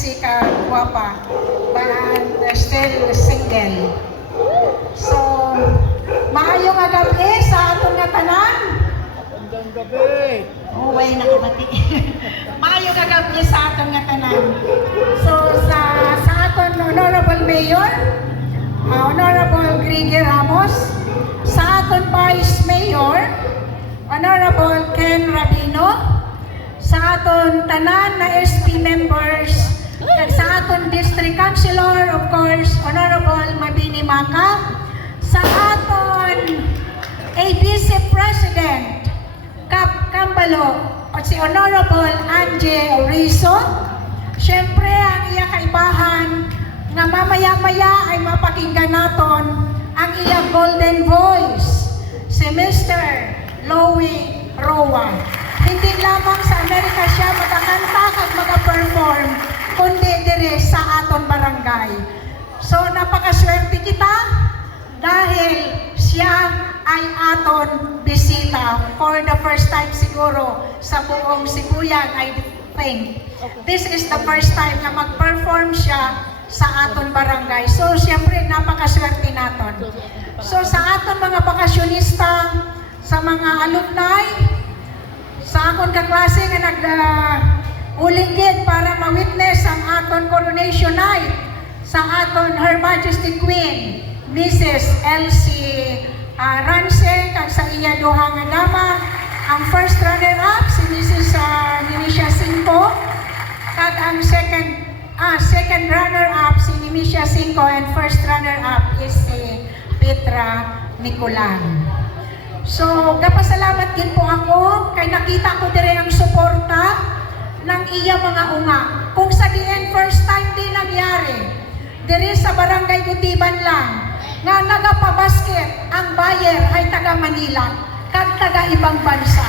sexy ka, guwapa, but still single. So, maayong nga gabi sa atong nga tanan. Magandang gabi. Oh, way nakabati. Maayong nga gabi sa atong nga tanan. So, sa aton Honorable Mayor, Honorable Griggy Ramos, sa aton Vice Mayor, Honorable Ken Rabino, sa aton tanan na SP members, at sa aton District Councilor, of course, Honorable Mabini Maka, sa aton ABC President, Cap Cambalo, at si Honorable Anje Orizo. Siyempre, ang iya kaibahan nga mamaya-maya ay mapakinggan naton ang iya golden voice, si Mr. Louie Roa. Hindi lamang sa Amerika siya magkakanta kag mag-perform, kundi dire sa aton barangay. So napakaswerte kita dahil siya ay aton bisita for the first time siguro sa buong Sibuyan, I think. This is the first time na mag-perform siya sa aton barangay. So siyempre napakaswerte naton. So sa aton mga bakasyonista, sa mga alumni, sa akong kaklase nga nag-uligid para ma-witness ang aton coronation night sa aton Her Majesty Queen, Mrs. Elsie Rance, kag sa iya duha nga dama, ang first runner-up si Mrs. Nimisha Cinco, kag ang second runner-up si Nimisha Cinco, and first runner-up is si Petra Nicolan. So, kapasalamat din po ako kay nakita ko dire ang suporta ng iya mga unga. Kung sa diin first time din nangyari, dire sa Barangay Gutiban lang, nga nagapabasket ang buyer ay taga Manila, kag taga ibang bansa.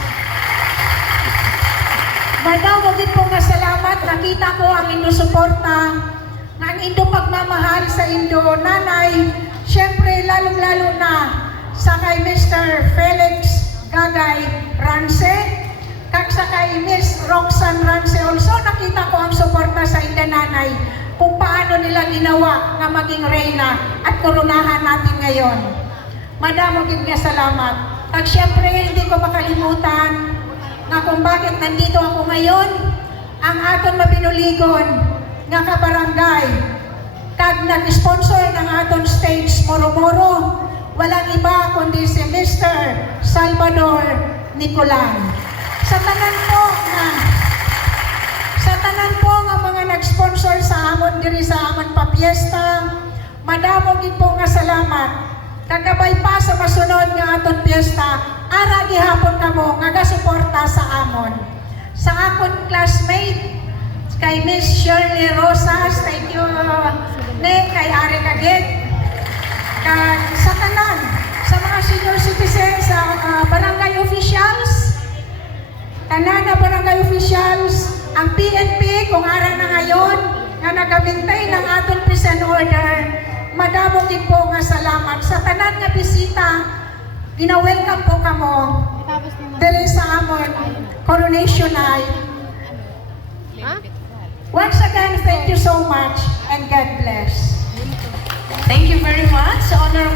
Madamo din po nga salamat, nakita ko ang inyong suporta, nga ang inyong pagmamahal sa inyong nanay, syempre lalong-lalo na sa kay Mr. Felix Gagay Rance, kag sa kay Miss Roxanne Rance also, nakita ko ang suporta sa inda nanay kung paano nila ginawa na maging reyna at koronahan natin ngayon. Madamo gid nga salamat. At syempre, hindi ko makalimutan na kung bakit nandito ako ngayon, ang aton mabinuligon nga kabarangay, kag nag-sponsor ng aton stage Moro-Moro, walang iba kundi si Mr. Salvador Nicolan. Sa tanan po nga mga nag-sponsor sa amon diri sa amon papiesta, madamo gid po nga salamat. Kagabay pa sa masunod nga aton piyesta, ara gihapon kamo nga gasuporta sa amon. Sa akon classmate kay Miss Shirley Rosas, thank you kay Ari Kagit. Sa tanan, sa mga senior citizens, sa barangay officials, tanan na barangay officials, ang PNP, kung ara na ngayon, nga nagabintay ng aton peace and order, madamo din po nga salamat. Sa tanan nga bisita, gina-welcome po kamo diri sa amon coronation night. Once again, thank you so much and God bless. Thank you very much, Honorable